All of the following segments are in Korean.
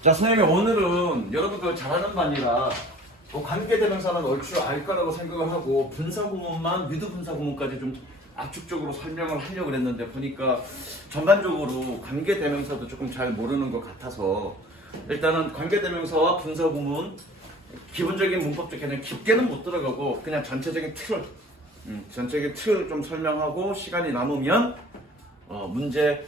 자, 선생님 오늘은 여러분들 잘하는 반이라 관계대명사는 얼추 알 거라고 생각을 하고 분사구문만 위드 분사구문까지 좀 압축적으로 설명을 하려고 했는데 보니까 전반적으로 관계대명사도 조금 잘 모르는 것 같아서 일단은 관계대명사와 분사구문 기본적인 문법적 개념 깊게는 못 들어가고 그냥 전체적인 틀을 좀 설명하고 시간이 남으면 문제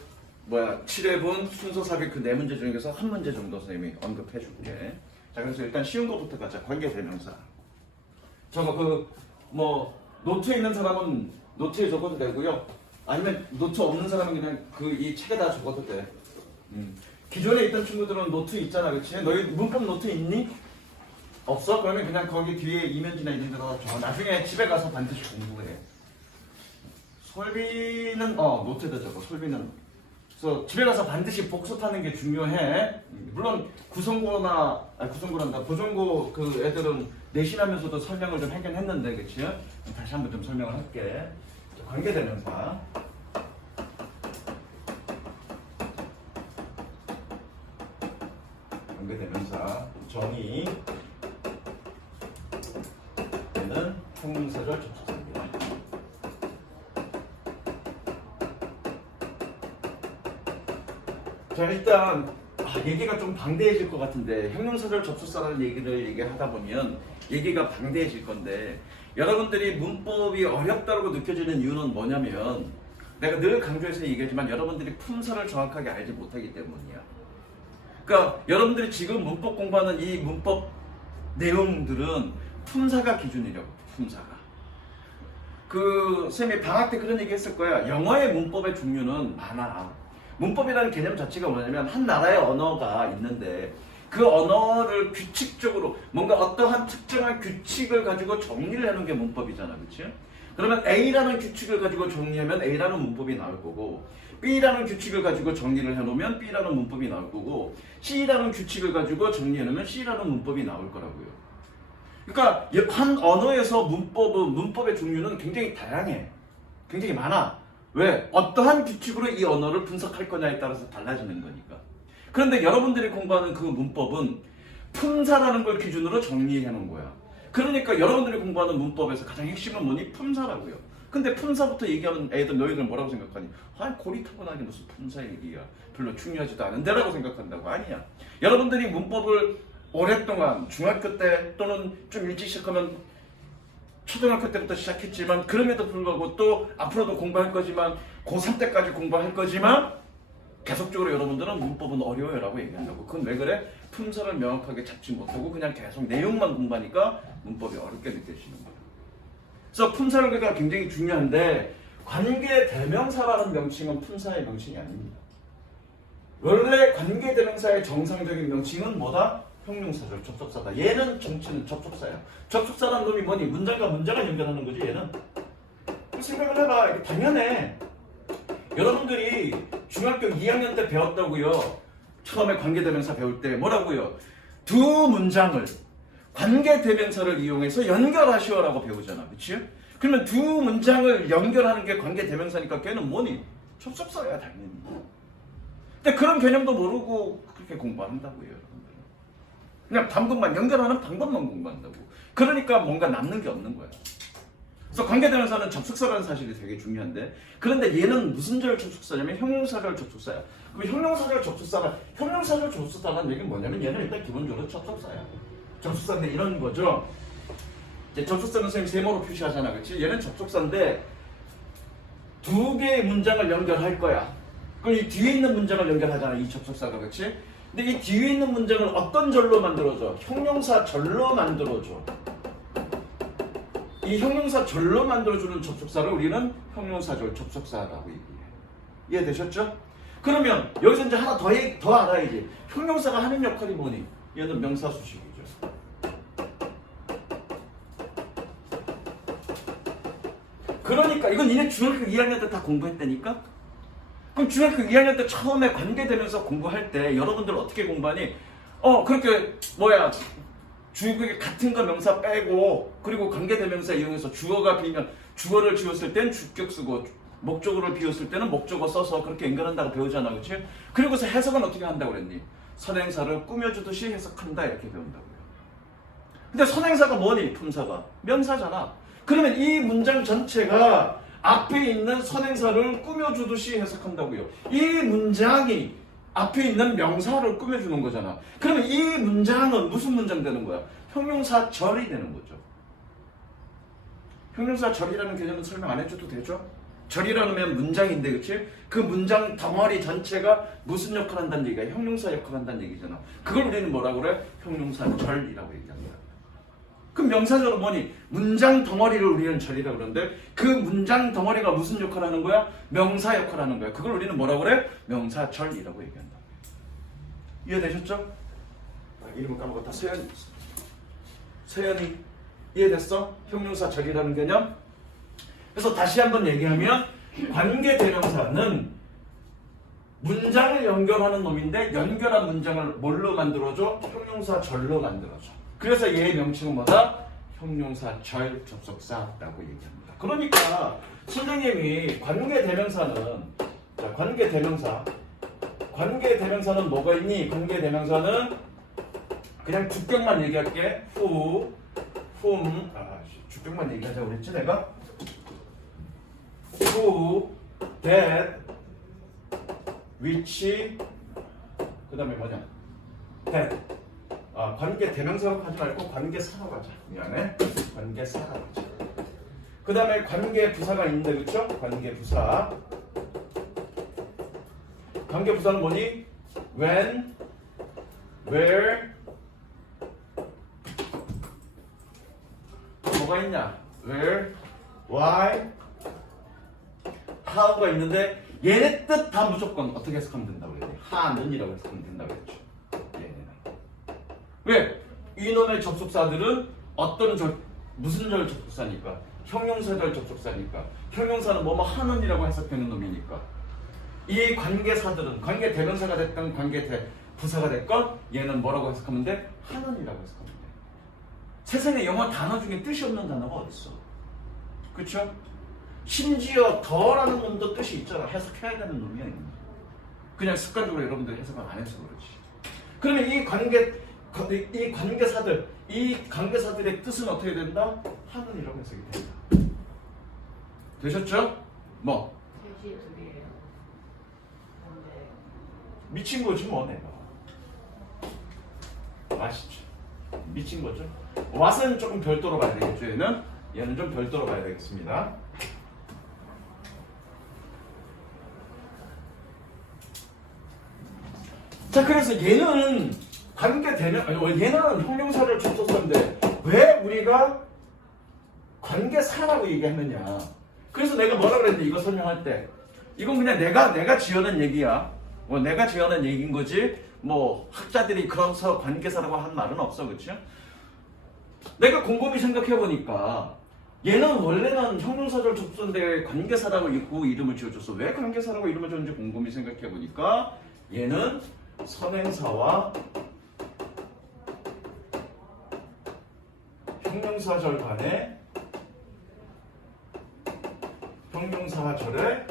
7회분 순서 삽입 그 4문제 중에서 한 문제 정도 선생님이 언급해 줄게. 자, 그래서 일단 쉬운 거부터 가자. 관계대명사. 저거 노트에 있는 사람은 노트에 적어도 되고요. 아니면 노트 없는 사람은 그냥 이 책에다 적어도 돼. 기존에 있던 친구들은 노트 있잖아, 그렇지? 너희 문법 노트 있니? 없어? 그러면 그냥 거기 뒤에 이면지나 이런 데다 적어. 나중에 집에 가서 반드시 공부해. 솔비는 노트에다 적어. 솔비는. 그래서 집에 가서 반드시 복습하는 게 중요해. 물론 보존고 그 애들은 내신하면서도 설명을 좀 하긴 했는데, 그치? 다시 한번 좀 설명을 할게. 관계대명사. 관계대명사 정의. 얘는 형용사절 접속사입니다. 자, 일단 얘기가 좀 방대해질 것 같은데 형용사절 접속사라는 얘기를 얘기하다 보면 얘기가 방대해질 건데 여러분들이 문법이 어렵다고 느껴지는 이유는 뭐냐면 내가 늘 강조해서 얘기하지만 여러분들이 품사를 정확하게 알지 못하기 때문이야. 그러니까 여러분들이 지금 문법 공부하는 이 문법 내용들은 품사가 기준이라고. 품사가. 쌤이 방학 때 그런 얘기 했을 거야. 영어의 문법의 종류는 많아. 문법이라는 개념 자체가 뭐냐면 한 나라의 언어가 있는데 그 언어를 규칙적으로 뭔가 어떠한 특정한 규칙을 가지고 정리를 해놓은 게 문법이잖아, 그렇지? 그러면 A라는 규칙을 가지고 정리하면 A라는 문법이 나올 거고 B라는 규칙을 가지고 정리를 해놓으면 B라는 문법이 나올 거고 C라는 규칙을 가지고 정리해놓으면 C라는 문법이 나올 거라고요. 그러니까 한 언어에서 문법의 종류는 굉장히 다양해. 굉장히 많아. 왜? 어떠한 규칙으로 이 언어를 분석할 거냐에 따라서 달라지는 거니까. 그런데 여러분들이 공부하는 그 문법은 품사라는 걸 기준으로 정리해 놓은 거야. 그러니까 여러분들이 공부하는 문법에서 가장 핵심은 뭐니? 품사라고요. 근데 품사부터 얘기하는 애들 너희들 뭐라고 생각하니? 고리타분하게 무슨 품사 얘기야. 별로 중요하지도 않은데 라고 생각한다고. 아니야. 여러분들이 문법을 오랫동안 중학교 때 또는 좀 일찍 시작하면 초등학교 때부터 시작했지만 그럼에도 불구하고 또 앞으로도 공부할 거지만 고3 때까지 공부할 거지만 계속적으로 여러분들은 문법은 어려워요 라고 얘기한다고. 그건 왜 그래? 품사를 명확하게 잡지 못하고 그냥 계속 내용만 공부하니까 문법이 어렵게 느껴지는 거예요. 그래서 품사가 굉장히 중요한데 관계대명사라는 명칭은 품사의 명칭이 아닙니다. 원래 관계대명사의 정상적인 명칭은 뭐다? 형용사절, 접속사다. 얘는 정치는 접속사야. 접속사라는 놈이 뭐니? 문장과 문장을 연결하는 거지, 얘는. 생각을 해봐. 이게 당연해. 여러분들이 중학교 2학년 때 배웠다고요. 처음에 관계대명사 배울 때 뭐라고요? 두 문장을 관계대명사를 이용해서 연결하시오라고 배우잖아. 그치? 그러면 두 문장을 연결하는 게 관계대명사니까 걔는 뭐니? 접속사야, 당연히. 근데 그런 개념도 모르고 그렇게 공부한다고요. 그냥 방법만 연결하는 방법만 공부한다고. 그러니까 뭔가 남는 게 없는 거야. 그래서 관계대명사는 접속사라는 사실이 되게 중요한데 그런데 얘는 무슨 절 접속사냐면 형용사절 접속사야. 그럼 형용사절 접속사라는 얘기는 뭐냐면 얘는 일단 기본적으로 접속사야. 접속사인데 이런 거죠. 이제 접속사는 선생님 세모로 표시하잖아, 그렇지? 얘는 접속사인데 두 개의 문장을 연결할 거야. 그럼 이 뒤에 있는 문장을 연결하잖아, 이 접속사가, 그렇지? 근데 이 뒤에 있는 문장을 어떤 절로 만들어줘? 형용사 절로 만들어줘. 이 형용사 절로 만들어주는 접속사를 우리는 형용사절 접속사라고 얘기해. 이해되셨죠? 그러면 여기서 이제 하나 더 알아야지. 형용사가 하는 역할이 뭐니? 얘는 명사수식이죠. 그러니까 이건 니네 중학교 2학년 때 다 공부했다니까? 그럼 중학교 2학년 때 처음에 관계대명사 공부할 때 여러분들 어떻게 공부하니? 그렇게 주격이 같은 거 명사 빼고 그리고 관계대명사 이용해서 주어가 비면 주어를 지웠을 땐 주격 쓰고 목적어를 비웠을 때는 목적어 써서 그렇게 연결한다고 배우잖아, 그렇지? 그리고서 해석은 어떻게 한다고 그랬니? 선행사를 꾸며주듯이 해석한다 이렇게 배운다고요. 근데 선행사가 뭐니? 품사가 명사잖아. 그러면 이 문장 전체가 앞에 있는 선행사를 꾸며주듯이 해석한다고요. 이 문장이 앞에 있는 명사를 꾸며주는 거잖아. 그러면 이 문장은 무슨 문장 되는 거야? 형용사절이 되는 거죠. 형용사절이라는 개념은 설명 안 해줘도 되죠? 절이라는 문장인데, 그치? 그 문장 덩어리 전체가 무슨 역할을 한다는 얘기야? 형용사 역할을 한다는 얘기잖아. 그걸 우리는 뭐라고 그래? 형용사절이라고 얘기합니다. 그럼 명사절은 뭐니? 문장 덩어리를 우리는 절이라고 그러는데 그 문장 덩어리가 무슨 역할을 하는 거야? 명사 역할을 하는 거야. 그걸 우리는 뭐라고 그래? 명사절이라고 얘기한다. 이해되셨죠? 이름을 까먹었다. 세연이 이해됐어? 형용사절이라는 개념? 그래서 다시 한번 얘기하면 관계대명사는 문장을 연결하는 놈인데 연결한 문장을 뭘로 만들어줘? 형용사절로 만들어줘. 그래서 얘의 명칭은 뭐다? 형용사절 접속사라고 얘기합니다. 그러니까 선생님이 관계대명사는 자, 관계대명사는 뭐가 있니? 관계대명사는 그냥 주격만 얘기할게. who, whom 주격만 얘기하자고 그랬지 내가? who, that, which 그 다음에 뭐냐? that 관계 대명사로 하지 말고 관계사로 하자. 미안해. 관계사로 하자. 그 다음에 관계 부사가 있는데 그쵸? 관계 부사. 관계 부사는 뭐니? when, where 뭐가 있냐? where, why, how가 있는데 얘네 뜻 다 무조건 어떻게 해석하면 된다고 그래야 돼? 하는이라고 해석하면 된다고 그랬죠. 왜? 이놈의 접속사들은 무슨 절 접속사니까? 형용사절 접속사니까. 형용사는 뭐뭐 하는이라고 해석되는 놈이니까. 이 관계사들은 관계 대명사가 됐건 관계 부사가 됐건 얘는 뭐라고 해석하면 돼? 하는이라고 해석하면 돼. 세상에 영어 단어 중에 뜻이 없는 단어가 어딨어? 그쵸? 심지어 더라는 놈도 뜻이 있잖아. 해석해야 되는 놈이야. 그냥 습관적으로 여러분들 해석을 안 해서 그렇지. 그러면 이 관계사들의 뜻은 어떻게 된다? 하는이라고 해석이 된다. 되셨죠? 뭐? 셋이 둘이에요. 미친 거지 뭐 내가. 아시죠? 미친 거죠? 왓은 조금 별도로 봐야 되겠죠. 얘는 좀 별도로 봐야 되겠습니다. 자, 그래서 얘는 얘는 형용사를 접속사인데 왜 우리가 관계사라고 얘기하느냐? 그래서 내가 뭐라 그랬는데 이거 설명할 때 이건 그냥 내가 지어낸 얘기야. 내가 지어낸 얘기인 거지. 학자들이 그래서 관계사라고 한 말은 없어, 그렇죠? 내가 곰곰이 생각해 보니까 얘는 원래는 형용사절 접속사인데 관계사라고 이름을 지어줬어. 왜 관계사라고 이름을 지었는지 곰곰이 생각해 보니까 얘는 선행사와 형용사절 간의 형용사절의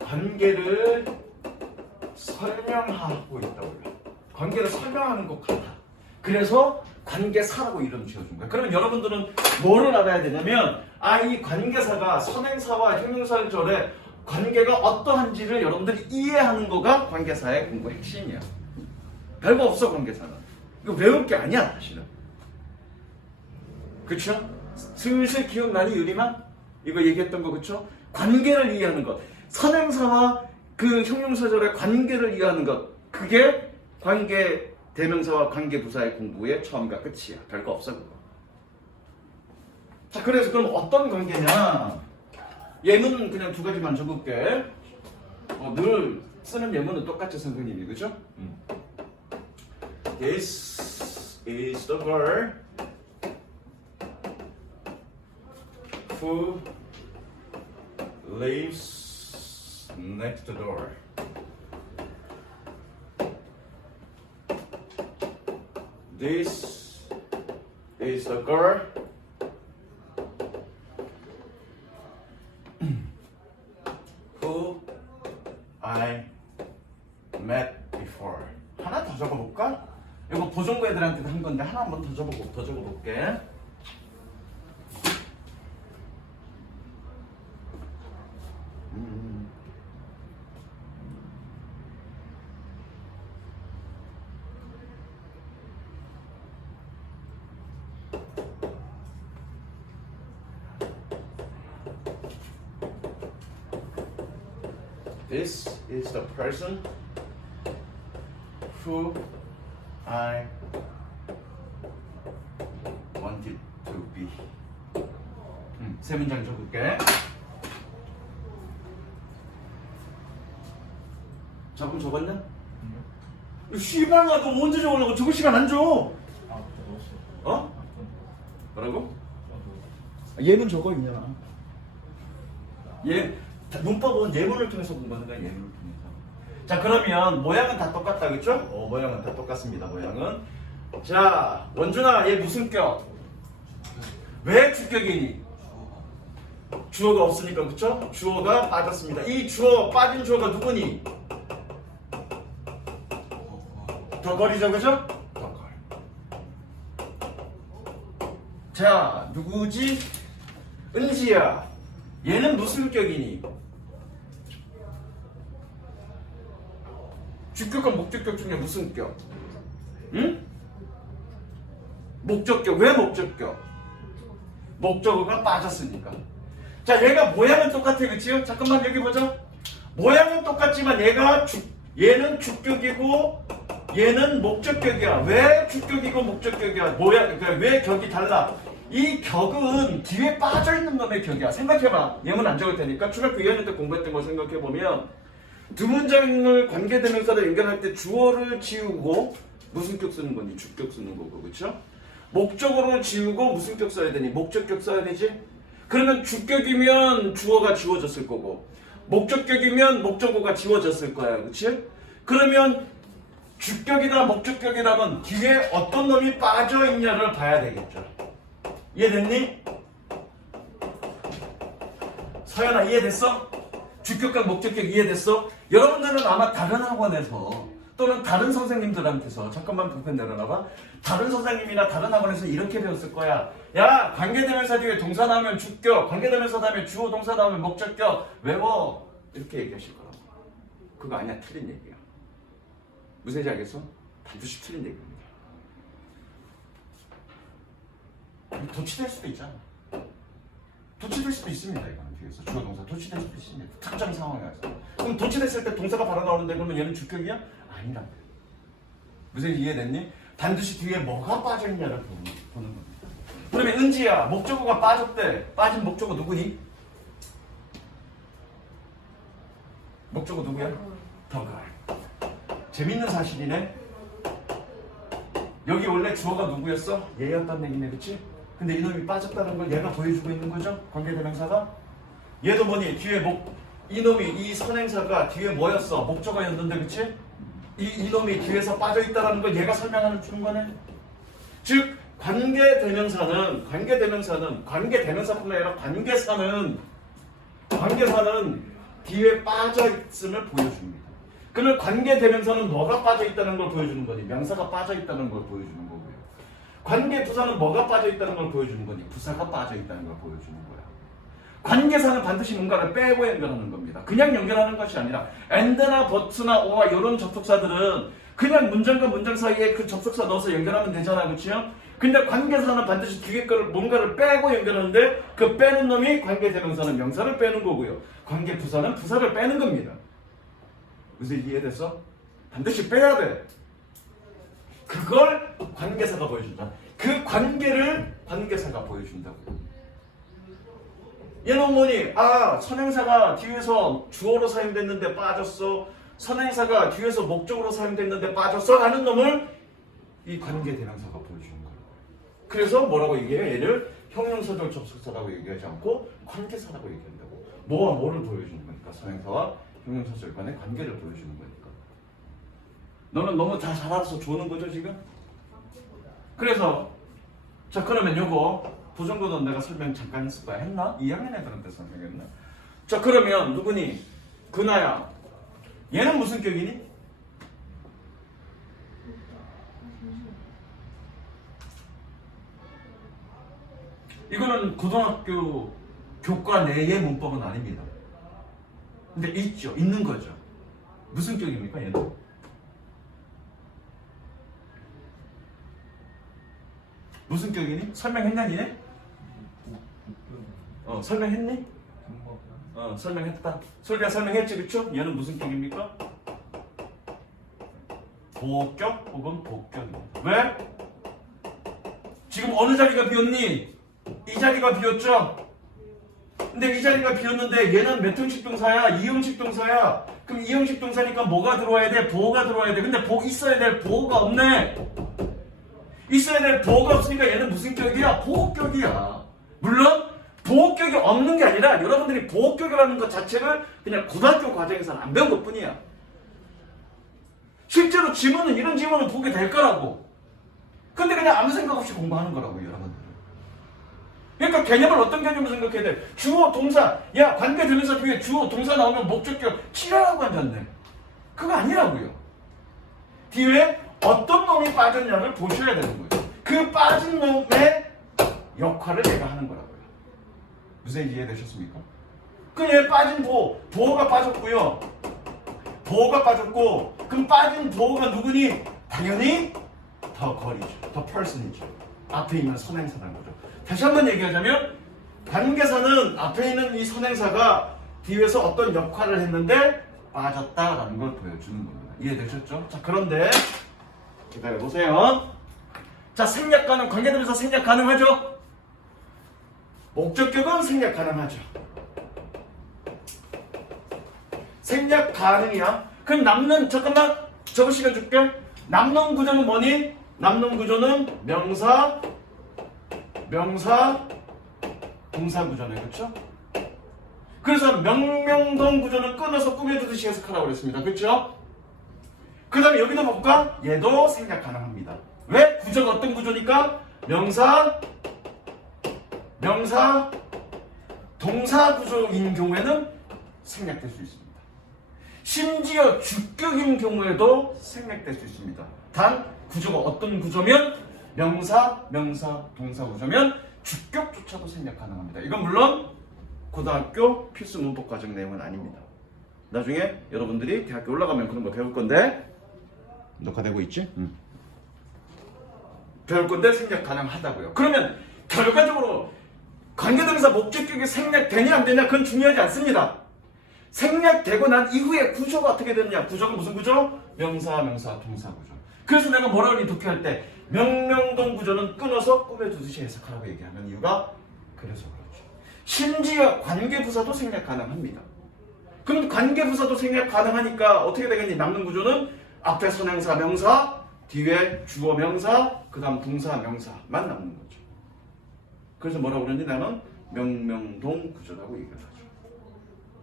관계를 설명하고 있다고요. 관계를 설명하는 것 같아. 그래서 관계사라고 이름 지어준 거야. 그러면 여러분들은 뭐를 알아야 되냐면 이 관계사가 선행사와 형용사절의 관계가 어떠한지를 여러분들이 이해하는 거가 관계사의 공부 핵심이야. 별거 없어 관계사는. 이거 외울 게 아니야 사실은. 그쵸? 슬슬 기억나니 유리만? 이거 얘기했던 거 그쵸? 관계를 이해하는 것. 선행사와 그 형용사절의 관계를 이해하는 것. 그게 관계 대명사와 관계 부사의 공부의 처음과 끝이야. 별거 없어 그거. 자, 그래서 그럼 어떤 관계냐? 예문은 그냥 두 가지만 적을게. 늘 쓰는 예문은 똑같이 선생님이 그죠? This is the girl who lives next door. This is the girl who I met for. 하나 더 적어볼까? 이거 보정고 애들한테도 한 건데 하나 한번 더 적어볼게. This is the person who I wanted to be. 세 문장 적을게. 작품 적었냐? 씨발아, 너 언제 적으려고? 적을 시간 안 줘. 어? 뭐라고? 얘는 적어 있냐? 얘 문법은 예문을 통해서 공부하는 거야. 예문을 통해서. 자, 그러면 모양은 다 똑같다, 그렇죠? 모양은 다 똑같습니다. 모양은. 자, 원준아, 얘 무슨 격? 왜 주격이니? 주어가 없으니까, 그렇죠? 주어가 빠졌습니다. 이 주어 빠진 주어가 누구니? 덕걸이죠, 그죠? 덕걸. 자, 누구지? 은지야. 얘는 무슨 격이니? 주격과 목적격 중에 무슨 격? 응? 목적격. 왜 목적격? 목적어가 빠졌으니까. 자, 얘가 모양은 똑같아, 그치요? 잠깐만 여기 보자. 모양은 똑같지만 얘는 주격이고 얘는 목적격이야. 왜 주격이고 목적격이야? 그러니까 왜 격이 달라? 이 격은 뒤에 빠져있는 놈의 격이야. 생각해봐. 예문 안 적을 테니까 초등학교 2학년 때 공부했던 걸 생각해보면 두 문장을 관계대명사로 연결할 때 주어를 지우고 무슨 격 쓰는 거니? 주격 쓰는 거고, 그렇죠? 목적어를 지우고 무슨 격 써야 되니? 목적격 써야 되지? 그러면 주격이면 주어가 지워졌을 거고 목적격이면 목적어가 지워졌을 거야, 그렇지? 그러면 주격이나 목적격이라면 뒤에 어떤 놈이 빠져있냐를 봐야 되겠죠. 이해됐니? 서연아, 이해됐어? 주격과 목적격 이해됐어? 여러분들은 아마 다른 학원에서 또는 다른 선생님들한테서 잠깐만 불펜 내려놔봐. 다른 선생님이나 다른 학원에서 이렇게 배웠을 거야. 야, 관계대명사 뒤에 동사 나오면 주격, 관계대명사 다음에 주어 동사 나오면 목적격 외워. 이렇게 얘기하실 거라고. 그거 아니야. 틀린 얘기야. 무슨 얘기인지 알겠어? 반드시 틀린 얘기입니다. 도치될 수도 있잖아. 도치될 수도 있습니다. 이거는 뒤에서 주어 동사 도치될 수도 있습니다. 특정 상황에서. 그럼 도치됐을 때 동사가 바로 나오는데 그러면 얘는 주격이야? 아니라. 무슨 이해됐니? 반드시 뒤에 뭐가 빠져있냐를 보는 겁니다. 그러면 은지야, 목적어가 빠졌대. 빠진 목적어 누구니? 목적어 누구야? 덕걸. 재밌는 사실이네. 여기 원래 주어가 누구였어? 얘였단 얘기네, 그치? 근데 이놈이 빠졌다는 걸 얘가 보여주고 있는 거죠? 관계대명사가. 얘도 뭐니? 뒤에 이놈이, 이 선행사가 뒤에 뭐였어? 목적어였는데, 그치? 이놈이 뒤에서 빠져있다는 걸 얘가 설명하는 주는 거네. 즉, 관계대명사는 관계대명사뿐만 아니라 관계사는 뒤에 빠져있음을 보여줍니다. 그러면 관계대명사는 뭐가 빠져있다는 걸 보여주는 거니? 명사가 빠져있다는 걸 보여주는 거고요. 관계부사는 뭐가 빠져있다는 걸 보여주는 거니? 부사가 빠져있다는 걸 보여주는 거야. 관계사는 반드시 뭔가를 빼고 연결하는 겁니다. 그냥 연결하는 것이 아니라 and나 but나 or와 이런 접속사들은 그냥 문장과 문장 사이에 그 접속사 넣어서 연결하면 되잖아, 그렇죠? 근데 관계사는 반드시 뒤에 거를 뭔가를 빼고 연결하는데 그 빼는 놈이 관계대명사는 명사를 빼는 거고요. 관계부사는 부사를 빼는 겁니다. 무슨 이해됐어? 반드시 빼야 돼. 그걸 관계사가 보여준다. 그 관계를 관계사가 보여준다고요. 얘는 뭐니? 아, 선행사가 뒤에서 주어로 사용됐는데 빠졌어. 선행사가 뒤에서 목적으로 사용됐는데 빠졌어. 라는 놈을 이 관계대명사가 보여주는 거예요. 그래서 뭐라고 얘기해? 얘를 형용사적 접속사라고 얘기하지 않고 관계사라고 얘기한다고. 뭐와 뭐를 보여주는 거니까. 선행사와 형용사절 간의 관계를 보여주는 거니까. 너는 너무 다 잘 알아서 조는 거죠, 지금? 그래서 자, 그러면 요거 부정거는 내가 설명 잠깐 했을 거야. 했나? 2학년 애들한테 설명했나? 자, 그러면 누구니? 근아야. 얘는 무슨 격이니? 이거는 고등학교 교과 내의 문법은 아닙니다. 근데 있죠. 있는 거죠. 무슨 격입니까 얘는? 무슨 격이니? 설명했냐 니네? 설명했니? 설명했다. 솔비야 설명했지 그쵸? 얘는 무슨 격입니까? 보격 혹은 복격입니다. 왜? 지금 어느 자리가 비었니? 이 자리가 비었죠? 근데 이 자리가 비었는데 얘는 몇 형식 동사야? 2형식 동사야. 그럼 2형식 동사니까 뭐가 들어와야 돼? 보호가 들어와야 돼. 근데 있어야 될 보호가 없네. 있어야 될 보호가 없으니까 얘는 무슨 격이야? 보호격이야. 물론 보호격이 없는 게 아니라 여러분들이 보호격이라는 것 자체를 그냥 고등학교 과정에서는 안 배운 것뿐이야. 실제로 지문은 이런 지문을 보게 될 거라고. 근데 그냥 아무 생각 없이 공부하는 거라고 여러분들. 그러니까 개념을 어떤 개념을 생각해야 돼? 주어, 동사. 야, 관계대명사 뒤에 주어, 동사 나오면 목적격 치라라고 앉았네. 그거 아니라고요. 뒤에 어떤 놈이 빠졌냐를 보셔야 되는 거예요. 그 빠진 놈의 역할을 내가 하는 거라고요. 무슨 이해되셨습니까? 그럼 얘 빠진 보호가 빠졌고요. 보호가 빠졌고, 그럼 빠진 보호가 누구니? 당연히 더 거리죠. 더 person이죠. 앞에 있는 선행사라는 거죠. 다시 한번 얘기하자면 관계사는 앞에 있는 이 선행사가 뒤에서 어떤 역할을 했는데 빠졌다라는 걸 보여주는 겁니다. 이해되셨죠? 자, 그런데 기다려보세요. 자, 생략 가능, 관계대명사 생략 가능하죠? 목적격은 생략 가능하죠. 생략 가능이야. 그럼 남는, 잠깐만 적을 시간 줄게. 남는 구조는 뭐니? 남는 구조는 명사, 동사 구조네. 그렇죠? 그래서 명명동 구조는 끊어서 꾸며주듯이 해석하라고 그랬습니다. 그렇죠? 그 다음에 여기도 볼까? 얘도 생략 가능합니다. 왜? 구조가 어떤 구조니까? 명사, 동사 구조인 경우에는 생략될 수 있습니다. 심지어 주격인 경우에도 생략될 수 있습니다. 단 구조가 어떤 구조면? 명사, 동사 구조면 주격조차도 생략 가능합니다. 이건 물론 고등학교 필수 문법 과정 내용은 아닙니다. 나중에 여러분들이 대학교 올라가면 그런 거 배울 건데, 녹화되고 있지? 배울 건데 생략 가능하다고요. 그러면 결과적으로 관계대명사 목적격이 생략되냐 안 되냐 그건 중요하지 않습니다. 생략되고 난 이후에 구조가 어떻게 되느냐. 구조가 무슨 구조? 명사, 동사 구조. 그래서 내가 뭐라고 그러니 독해할 때 명명동 구조는 끊어서 꾸며주듯이 해석하라고 얘기하는 이유가 그래서 그렇죠. 심지어 관계부사도 생략 가능합니다. 그럼 관계부사도 생략 가능하니까 어떻게 되겠니? 남는 구조는 앞에 선행사 명사, 뒤에 주어 명사, 그 다음 동사 명사만 남는 거죠. 그래서 뭐라고 그러니 나는 명명동 구조라고 얘기를 하죠.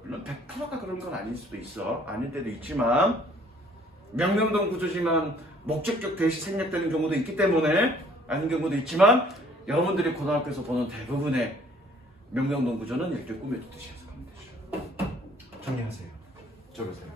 물론 100%가 그런 건 아닐 수도 있어. 아닐 때도 있지만 명명동 구조지만 목적격 대시 생략되는 경우도 있기 때문에 아닌 경우도 있지만 여러분들이 고등학교에서 보는 대부분의 명명동 구조는 이렇게 꾸며주듯이 해석하면 되죠. 정리하세요. 적으세요.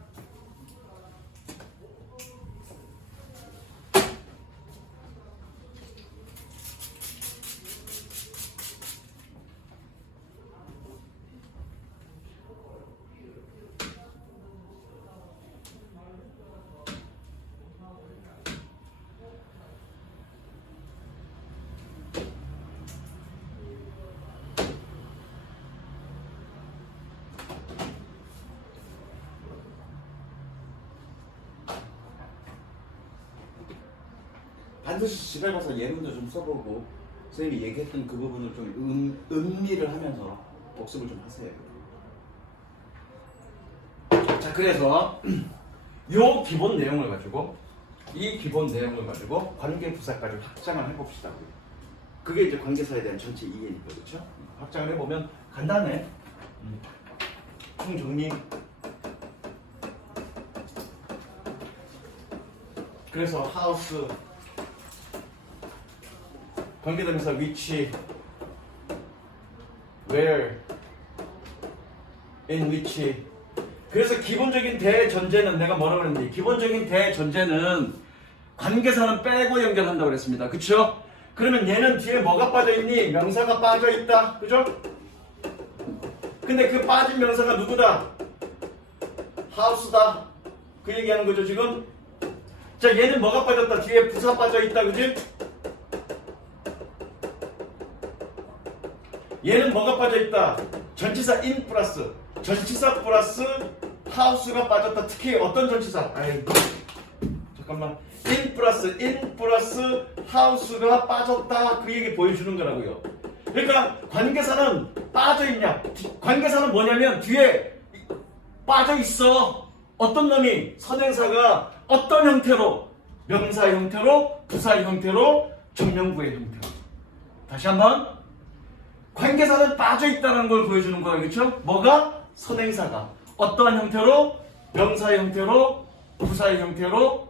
반드시 집에 가서 예문도 좀 써보고 선생님이 얘기했던 그 부분을 좀 음미를 하면서 복습을 좀 하세요. 자, 그래서 이 기본 내용을 가지고 관계부사까지 확장을 해봅시다. 그게 이제 관계사에 대한 전체 이해니까. 그렇죠? 확장을 해보면 간단해. 총정리. 그래서 하우스 관계대명사 which, where, in which. 그래서 기본적인 대전제는 내가 뭐라고 그랬는지, 기본적인 대전제는 관계사는 빼고 연결한다고 그랬습니다. 그쵸? 그러면 얘는 뒤에 뭐가 빠져있니? 명사가 빠져있다. 그죠? 근데 그 빠진 명사가 누구다? 하우스다. 그 얘기하는 거죠 지금? 자, 얘는 뭐가 빠졌다? 뒤에 부사 빠져있다. 그지? 얘는 뭐가 빠져있다? 전치사 in 플러스 전치사 플러스 하우스가 빠졌다. 특히 어떤 전치사? 아이고 잠깐만. in 플러스 하우스가 빠졌다. 그 얘기 보여주는 거라고요. 그러니까 관계사는 빠져있냐? 관계사는 뭐냐면 뒤에 빠져있어. 어떤 놈이? 선행사가 어떤 형태로? 명사 형태로, 부사 형태로, 정명구의 형태로. 다시 한번. 관계사는 빠져있다는 걸 보여주는 거예요. 그렇죠? 뭐가? 선행사가 어떠한 형태로? 명사의 형태로, 부사의 형태로,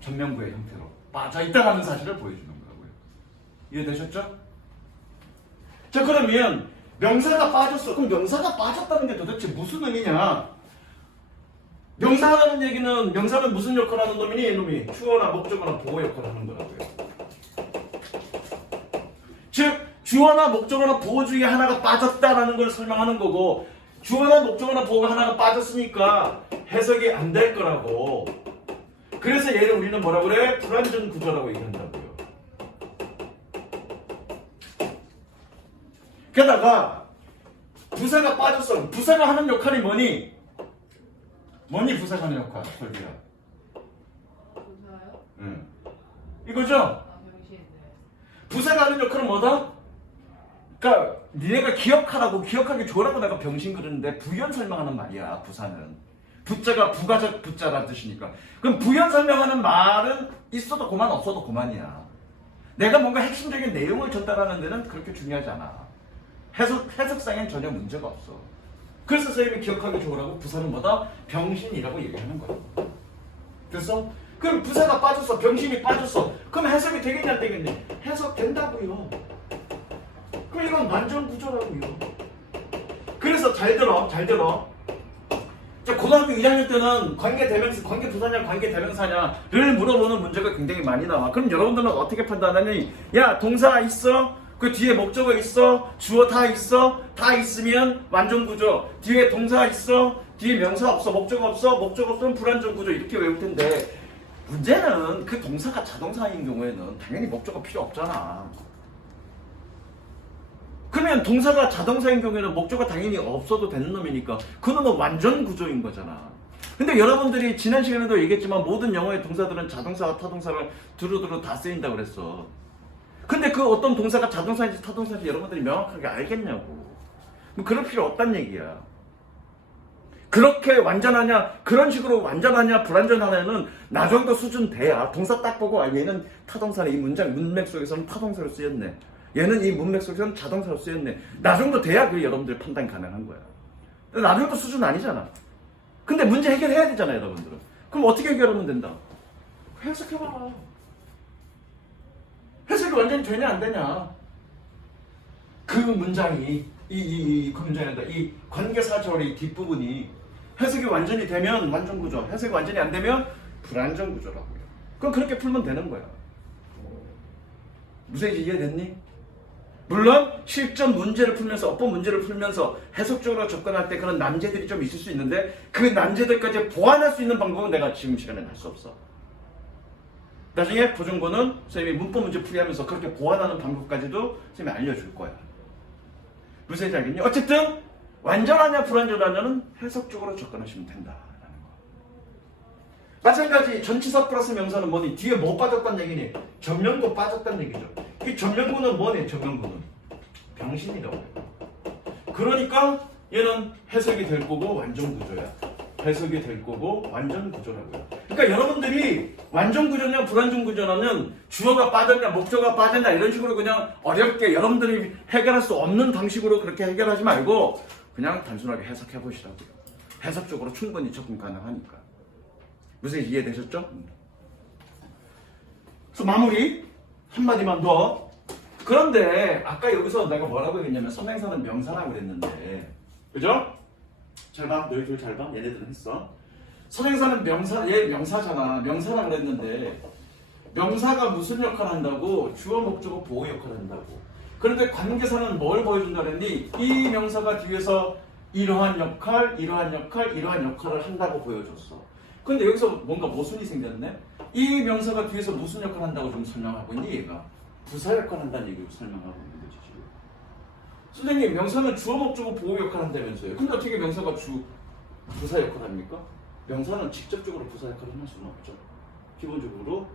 전명구의 형태로 빠져있다는 사실을 보여주는 거라고요. 이해되셨죠? 자, 그러면 명사가 빠졌어. 그럼 명사가 빠졌다는 게 도대체 무슨 의미냐? 명사라는 얘기는 명사는 무슨 역할을 하는 놈이니? 이놈이 주어나 목적어나 보호 역할을 하는 거라고요. 즉 주어나 목적어나 보호 중에 하나가 빠졌다라는 걸 설명하는 거고, 주어나 목적어나 보호가 하나가 빠졌으니까 해석이 안 될 거라고. 그래서 얘를 우리는 뭐라고 그래? 불완전 구조라고 얘기한다고요. 게다가 부사가 빠졌어. 부사가 하는 역할이 뭐니? 뭐니 부사가 하는 역할? 설비야. 부사요? 응. 이거죠? 아, 병신. 네. 부사가 하는 역할은 뭐다? 그러니까 니네가 기억하라고, 기억하기 좋으라고 내가 병신 그러는데 부연 설명하는 말이야. 부사는 부자가 부가적 부자라는 뜻이니까. 그럼 부연 설명하는 말은 있어도 그만 없어도 그만이야. 내가 뭔가 핵심적인 내용을 전달하는 데는 그렇게 중요하지 않아. 해석상엔 전혀 문제가 없어. 그래서 선생님이 기억하기 좋으라고 부사는 뭐다? 병신이라고 얘기하는 거야. 됐어? 그럼 부사가 빠졌어. 병신이 빠졌어. 그럼 해석이 되겠냐 안 되겠냐? 해석된다고요. 그럼 이건 완전 구조라고요. 그래서 잘 들어. 자, 고등학교 2학년 때는 관계대명사, 관계부사냐 관계대명사냐를 물어보는 문제가 굉장히 많이 나와. 그럼 여러분들은 어떻게 판단하니? 야, 동사 있어? 그 뒤에 목적어 있어? 주어 다 있어? 다 있으면 완전 구조. 뒤에 동사 있어? 뒤에 명사 없어? 목적어 없어? 목적어 없으면 불완전 구조. 이렇게 외울 텐데, 문제는 그 동사가 자동사인 경우에는 당연히 목적어 필요 없잖아. 그러면 동사가 자동사인 경우에는 목적어 당연히 없어도 되는 놈이니까 그놈은 완전 구조인 거잖아. 근데 여러분들이 지난 시간에도 얘기했지만 모든 영어의 동사들은 자동사와 타동사를 두루두루 다 쓰인다고 그랬어. 근데 그 어떤 동사가 자동사인지 타동사인지 여러분들이 명확하게 알겠냐고. 그럴 필요 없단 얘기야. 그렇게 완전하냐, 그런 식으로 완전하냐 불완전하냐는 나 정도 수준 돼야 동사 딱 보고 아, 얘는 타동사네, 이 문맥 속에서는 타동사로 쓰였네, 얘는 이 문맥 속에서는 자동사로 쓰였네, 나 정도 돼야 그 여러분들 판단 가능한 거야. 나 정도 수준 아니잖아. 근데 문제 해결해야 되잖아 여러분들은. 그럼 어떻게 해결하면 된다? 해석해봐라. 해석이 완전히 되냐 안 되냐. 그 문장이 그 문장이 아니라 이 관계사절의 뒷부분이 해석이 완전히 되면 완전 구조, 해석이 완전히 안 되면 불완전 구조라고요. 그럼 그렇게 풀면 되는 거야. 무슨 얘기 이해됐니? 물론 실전 문제를 풀면서, 어법 문제를 풀면서 해석적으로 접근할 때 그런 난제들이 좀 있을 수 있는데 그 난제들까지 보완할 수 있는 방법은 내가 지금 시간에 할 수 없어. 나중에 보정고는 선생님이 문법 문제 풀이하면서 그렇게 보완하는 방법까지도 선생님이 알려줄 거야. 무슨 얘기인지 알겠니? 어쨌든 완전하냐 불완전하냐는 해석적으로 접근하시면 된다라는 거. 마찬가지 전치사 플러스 명사는 뭐니? 뒤에 뭐 빠졌단 얘기니? 전면구 빠졌단 얘기죠. 이 전면구는 뭐니? 전면구는 병신이라고 해요. 그러니까 얘는 해석이 될 거고 완전 구조야. 해석이 될 거고 완전 구조라고요. 그러니까 여러분들이 완전 구조냐 불완전 구조냐면 주어가 빠졌냐 목적어가 빠졌냐 이런 식으로 그냥 어렵게 여러분들이 해결할 수 없는 방식으로 그렇게 해결하지 말고 그냥 단순하게 해석해 보시라고요. 해석적으로 충분히 접근 가능하니까. 무슨 이해되셨죠? 그래서 마무리 한마디만 더. 그런데 아까 여기서 내가 뭐라고 했냐면 선행사는 명사라고 그랬는데, 그죠? 잘 봐. 너희들 잘 봐. 얘네들은 했어. 선행사는 명사, 얘 명사잖아. 명사라고 그랬는데 명사가 무슨 역할을 한다고? 주어, 목적어, 보호 역할을 한다고. 그런데 관계사는 뭘 보여준다 그랬니? 이 명사가 뒤에서 이러한 역할, 이러한 역할, 이러한 역할을 한다고 보여줬어. 근데 여기서 뭔가 모순이 생겼네? 이 명사가 뒤에서 무슨 역할을 한다고 좀 설명하고 있니? 얘가 부사 역할을 한다는 얘기로 설명하고 있는 거지 지금. 선생님, 명사는 주어, 목적어, 보호 역할을 한다면서요. 근데 어떻게 명사가 부사 역할을 합니까? 명사는 직접적으로 부사 역할을 할 수는 없죠. 기본적으로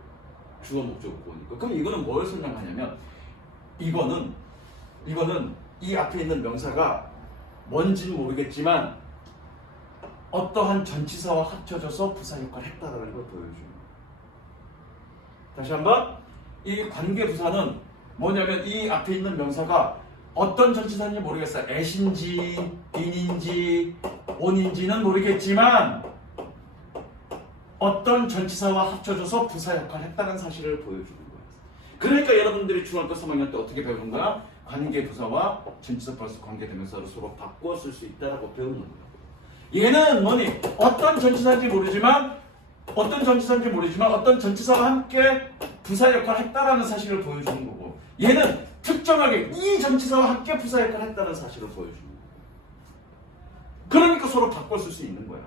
주어, 목적어, 보호니까. 그럼 이거는 뭘 설명하냐면 이거는 이 앞에 있는 명사가 뭔지는 모르겠지만 어떠한 전치사와 합쳐져서 부사 역할을 했다는 걸 보여줘요. 다시 한번, 이 관계부사는 뭐냐면 이 앞에 있는 명사가 어떤 전치사인지 모르겠어요. at인지 in인지 on인지는 모르겠지만 어떤 전치사와 합쳐져서 부사 역할을 했다는 사실을 보여주는 거예요. 그러니까 여러분들이 중학교 3학년 때 어떻게 배우는 거야? 관계부사와 전치사 플러스 관계대명사로 서로 바꿔 쓸 수 있다라고 배우는 거예요. 얘는 뭐니? 어떤 전치사인지 모르지만 어떤 전치사와 함께 부사 역할을 했다라는 사실을 보여주는 거고, 얘는 특정하게 이 전치사와 함께 부사 역할을 했다는 사실을 보여주는 거예요. 그러니까 서로 바꿔 쓸 수 있는 거야.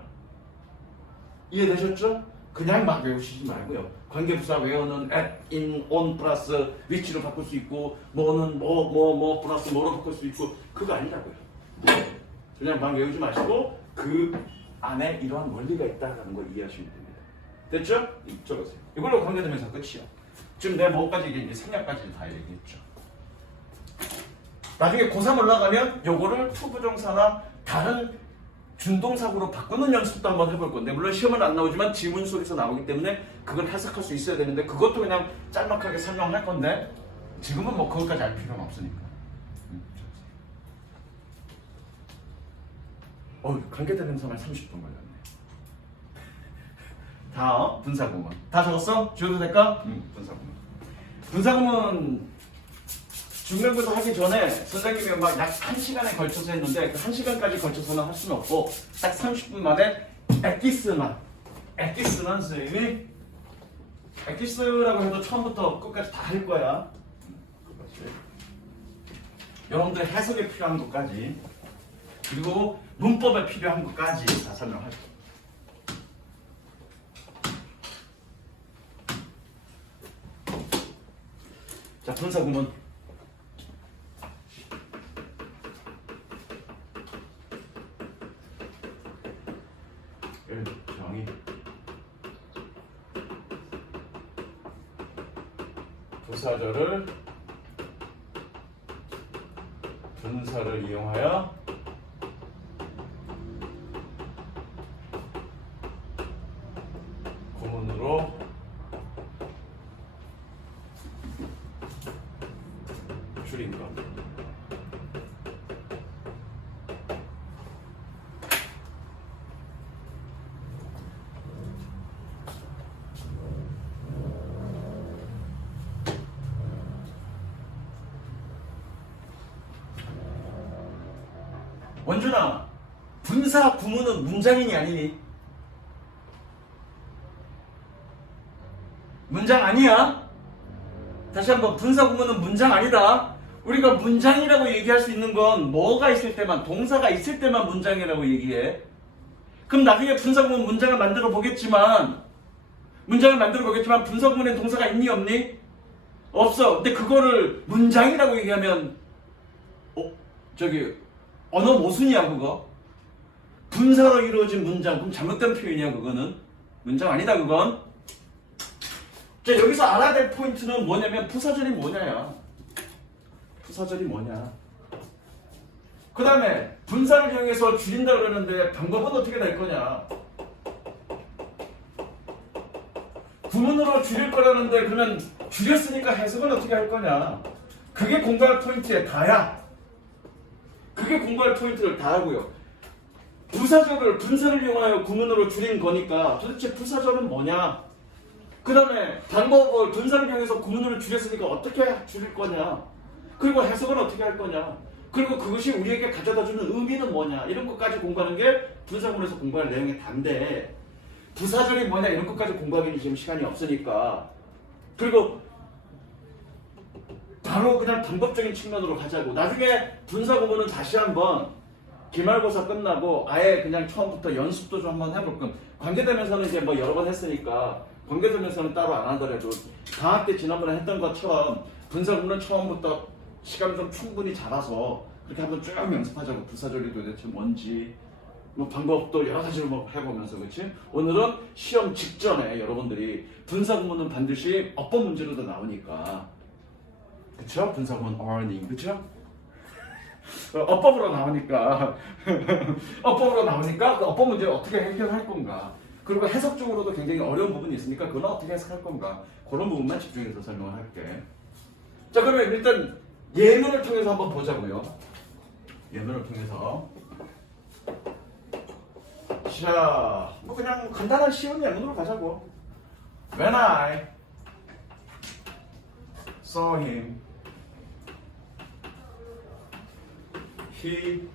이해되셨죠? 그냥 막 외우시지 말고요. 관계부사 외우는 at, in, on 플러스 위치로 바꿀 수 있고, 뭐는 뭐 플러스 뭐로 바꿀 수 있고, 그거 아니라고요. 그냥 막 외우지 마시고 그 안에 이러한 원리가 있다는 걸 이해하시면 됩니다. 됐죠? 적으세요. 이걸로 관계되면서 끝이야. 지금 내가 뭐까지 얘기했는지 생략까지 다 얘기했죠. 나중에 고3 올라가면 요거를 투부정사나 다른 준동사구로 바꾸는 연습도 한번 해볼 건데, 물론 시험은 안 나오지만 지문 속에서 나오기 때문에 그걸 해석할 수 있어야 되는데, 그것도 그냥 짤막하게 설명할 건데 지금은 뭐 그것까지 알 필요는 없으니까. 관계대명사만 30분 걸렸네. 다음 분사구문. 다 적었어? 지워도 될까? 분사구문. 분사구문 중간고사 하기 전에 선생님이 막 약 1시간에 걸쳐서 했는데 그 1시간까지 걸쳐서는 할 수는 없고 딱 30분 만에 엑기스만 선생님이 엑기스라고 해도 처음부터 끝까지 다 할 거야. 여러분들 해석에 필요한 것까지, 그리고 문법에 필요한 것까지 다 설명할 거야. 자, 분사구문. 정의. 부사절을 분사를 이용하여 구문으로 줄인 것. 원준아, 분사 구문은 문장이니 아니니? 문장 아니야? 다시 한번, 분사 구문은 문장 아니다. 우리가 문장이라고 얘기할 수 있는 건 뭐가 있을 때만, 동사가 있을 때만 문장이라고 얘기해. 그럼 나중에 분사 구문 문장을 만들어 보겠지만 분사 구문에 동사가 있니 없니? 없어. 근데 그거를 문장이라고 얘기하면 언어 모순이야 그거. 분사로 이루어진 문장, 그럼 잘못된 표현이야 그거는. 문장 아니다 그건. 자, 여기서 알아야 될 포인트는 뭐냐면 부사절이 뭐냐야. 부사절이 뭐냐. 그 다음에 분사를 이용해서 줄인다 그러는데 방법은 어떻게 될 거냐. 구문으로 줄일 거라는데 그러면 줄였으니까 해석은 어떻게 할 거냐. 그게 공부할 포인트에 다야. 그게 공부할 포인트를 다 하고요. 부사절을 분사를 이용하여 구문으로 줄인 거니까 도대체 부사절은 뭐냐. 그 다음에 방법을 분사를 이용해서 구문으로 줄였으니까 어떻게 줄일 거냐. 그리고 해석은 어떻게 할 거냐. 그리고 그것이 우리에게 가져다주는 의미는 뭐냐. 이런 것까지 공부하는 게 분사구문에서 공부할 내용의 단데, 부사절이 뭐냐 이런 것까지 공부하기는 지금 시간이 없으니까 그리고 바로 그냥 방법적인 측면으로 가자고. 나중에 분사 구문은 다시 한번 기말고사 끝나고 아예 그냥 처음부터 연습도 좀 한번 해볼 건. 관계대명사는 이제 뭐 여러 번 했으니까 관계대명사는 따로 안 하더라도 방학 때 지난번에 했던 것처럼 분사 구문은 처음부터 시간 좀 충분히 잡아서 그렇게 한번 쭉 연습하자고. 부사절이 도대체 뭔지 뭐 방법도 여러 가지로 뭐 해보면서. 그렇지? 오늘은 시험 직전에 여러분들이 분사 구문은 반드시 어법 문제로도 나오니까. 그쵸? 분사 구문 earning. 그쵸? 어법으로 나오니까 어법으로 나오니까 그 어법 문제를 어떻게 해결할 건가, 그리고 해석적으로도 굉장히 어려운 부분이 있으니까 그건 어떻게 해석할 건가, 그런 부분만 집중해서 설명을 할게. 자, 그러면 일단 예문을 통해서 한번 보자고요. 예문을 통해서. 자, 뭐 그냥 간단한 쉬운 예문으로 가자고. When I saw him, he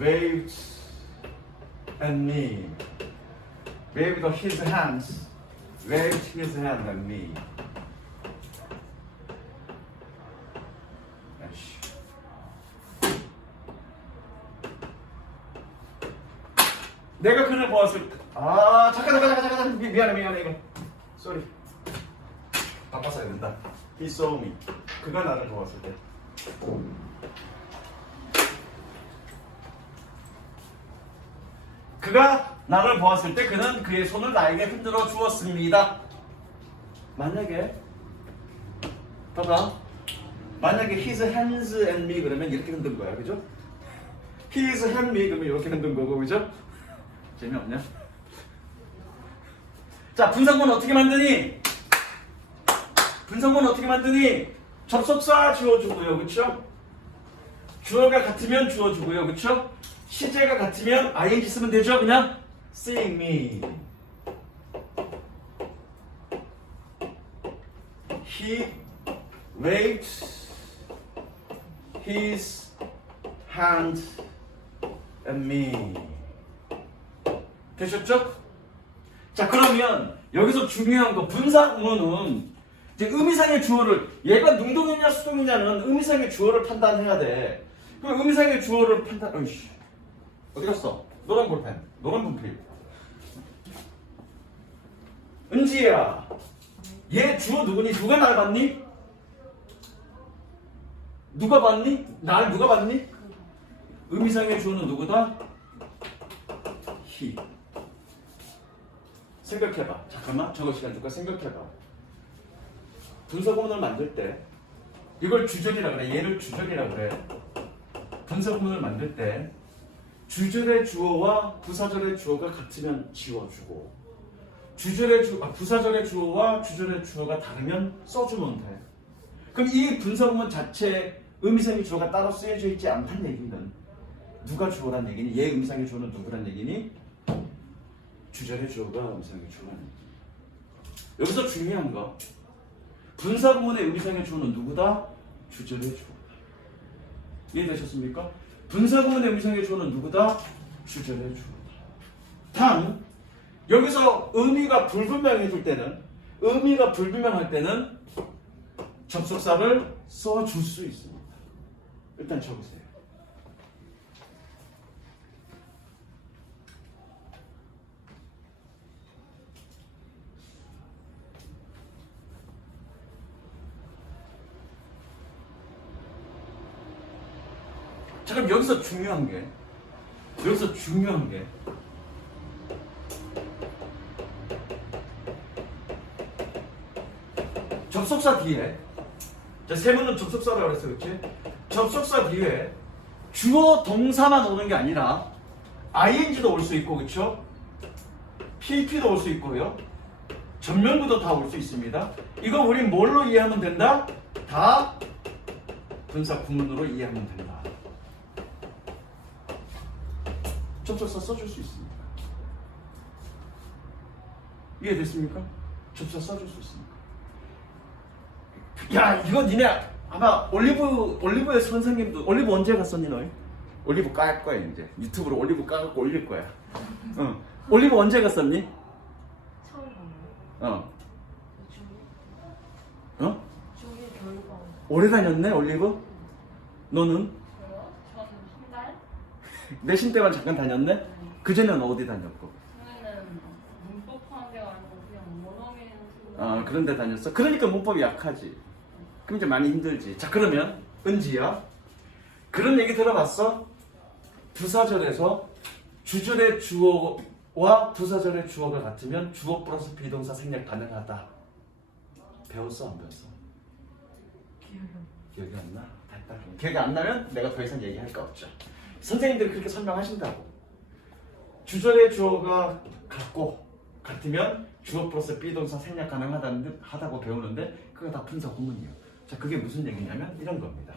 waved at me. Waved his hands. Waved his hand at me. 내가 그를 보았을 때, 잠깐 미안해 이거 쏘리, 바꿨어야 된다. He saw me. 그가 나를 보았을 때. 그가 나를 보았을 때 그는 그의 손을 나에게 흔들어 주었습니다. 만약에 봐봐, 만약에 his hands and me 그러면 이렇게 흔든 거야, 그죠? his hand me 그러면 이렇게 흔든 거고, 그죠? 재미없냐? 자, 분사구문 어떻게 만드니? 분사구문 어떻게 만드니? 접속사 지워주고요, 그쵸? 주어가 같으면 주어주고요, 그쵸? 시제가 같으면 ing 쓰면 되죠, 그냥? Seeing me. He waved his hand at me. 되셨죠? 자, 그러면 여기서 중요한 거, 분사구문은 이제 의미상의 주어를, 얘가 능동이냐 수동이냐는 의미상의 주어를 판단해야 돼. 그럼 의미상의 주어를 어이씨, 어디 갔어? 노란 볼펜, 노란 분필. 은지야, 얘 주어 누구니? 누가 날 봤니? 누가 봤니? 날 누가 봤니? 의미상의 주어는 누구다? he. 생각해봐. 잠깐만, 저거 시간 줄까? 생각해봐. 분사구문을 만들 때 이걸 주절이라 그래. 얘를 주절이라 그래. 분사구문을 만들 때 주절의 주어와 부사절의 주어가 같으면 지워주고, 부사절의 주어와 주절의 주어가 다르면 써주면 돼. 그럼 이 분사구문 자체에 의미상의 주어가 따로 쓰여져 있지 않다는 얘기는 누가 주어란 얘기니? 얘 의미상의 주어는 누구란 얘기니? 주절의 주어가 의미상의 주어라는 얘기. 여기서 중요한 거, 분사구문의 의미상의 주어는 누구다? 주절의 주어다. 이해되셨습니까? 분사구문의 의미상의 주어는 누구다? 주절의 주어다. 단 여기서 의미가 불분명해질 때는, 의미가 불분명할 때는 접속사를 써줄 수 있습니다. 일단 적으세요. 자, 그럼 여기서 중요한 게 접속사 뒤에, 자, 세문은 접속사라고 그랬어, 그렇지? 접속사 뒤에 주어 동사만 오는 게 아니라 ing도 올 수 있고, 그렇죠? pp도 올 수 있고요. 전면부도 다 올 수 있습니다. 이거 우리 뭘로 이해하면 된다? 다 분사 구문으로 이해하면 된다. 접속사 써줄 수 있습니다. 이해됐습니까? 접속사 써줄 수 있습니다. 야, 이거 니네 아마 올리브의 선생님도, 올리브 언제 갔었니 너희? 올리브 깔 거야 이제. 유튜브로 올리브 까갖고 올릴 거야. 올리브 언제 갔었니? 처음 봤나요? 어? 중일 교육원. 오래 다녔네 올리브? 너는? 저요? 저는 한 달? 내신 때만 잠깐 다녔네? 그전에는 어디 다녔고? 저희는 문법하는 데가 아니고 그냥 원어민 수업. 아 그런 데 다녔어? 그러니까 문법이 약하지. 그럼 이제 많이 힘들지. 자 그러면 은지야 그런 얘기 들어봤어? 부사절에서 주절의 주어와 부사절의 주어가 같으면 주어 플러스 비동사 생략 가능하다. 배웠어 안 배웠어? 기억이 안 나? 됐다. 기억이 안 나면 내가 더 이상 얘기할 거 없죠. 선생님들이 그렇게 설명하신다고. 주절의 주어가 같으면 주어 플러스 비동사 생략 가능하다고 배우는데 그게 다 분사 구문이에요. 자 그게 무슨 얘기냐면 이런 겁니다.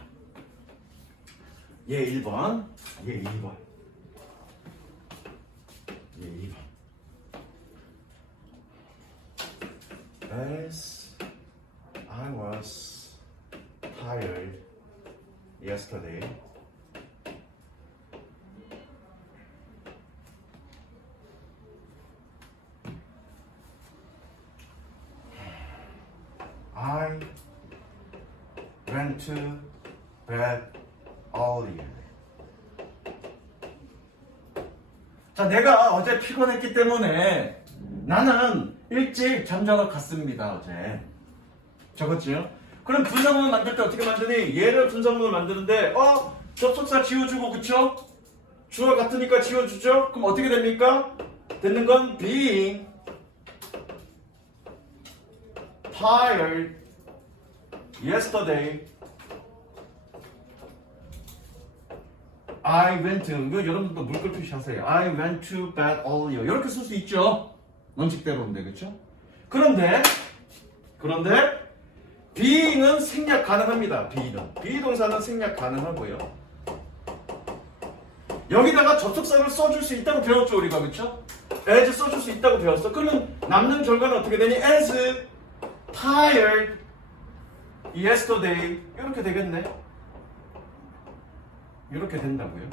얘 1번, 얘 2번, 얘 2번. As I was tired yesterday, I went to bed earlier. 자, 내가 어제 피곤했기 때문에 나는 일찍 잠자러 갔습니다. 어제. 적었지요? 그럼 분사문을 만들 때 어떻게 만드니? 얘를 분사문을 만드는데 접속사 지워주고 그쵸? 주어 같으니까 지워주죠? 그럼 어떻게 됩니까? 되는 건 being tired yesterday I went to 이거 여러분도 물결 표시하세요. I went to bed earlier 이렇게 쓸 수 있죠. 원칙대로인데 그렇죠? 그런데 being은 생략 가능합니다. being은 비동사는 생략 가능하고요. 여기다가 접속사를 써줄 수 있다고 배웠죠 우리가 그렇죠? as 써줄 수 있다고 배웠어. 그러면 남는 결과는 어떻게 되니? as tired yesterday 이렇게 되겠네. 이렇게 된다고요.